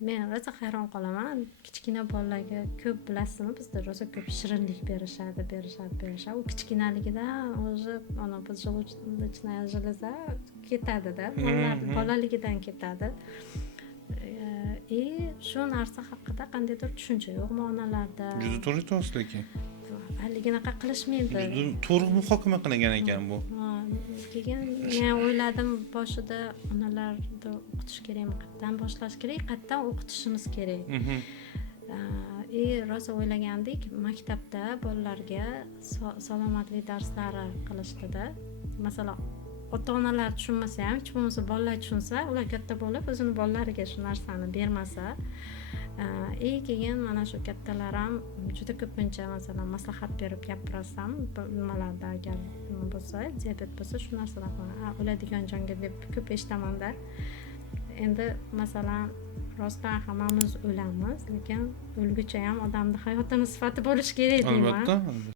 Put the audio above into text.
Men rosa hayron qolaman. Kichkina bolalarga ko'p bilasizmi, bizda rosa ko'p shirinlik berishadi. U kichkinaligidan o'zi ana поджелудочная железа ketadi-da, bolaligidan ketadi. Shu narsa haqida qandaydir tushuncha yo'qmi onalarda? Juda to'g'ri aytyapsiz lekin. Haliginaqa qilishmaydi. Juda to'g'ri muhokama qilingan ekan bu. Keyin men o'yladim boshida onalarni o'qitish kerakmi, qayerdan boshlash kerak, qayerdan o'qitishimiz kerak. Rosa o'ylagandik, maktabda bolalarga salomatlik darslari qilishdi-da. Masalan, ota-onalar tushunmasa ham, hech bo'lmasa bolalar tushunsa, ular katta bo'lib o'zini bolalariga shu narsani bermasa, keyin mana shu kattalar ham juda ko'pincha masalan maslahat berib gapirasam, nimalarda agar nima bo'lsa, diabet bo'lsa shu narsalarni o'ladigan jonga deb ko'p eshitaman-da. Endi masalan rostdan hammamiz o'lamiz, lekin o'lguncha ham odamning hayotini sifati bo'lishi kerak deyman. Albatta.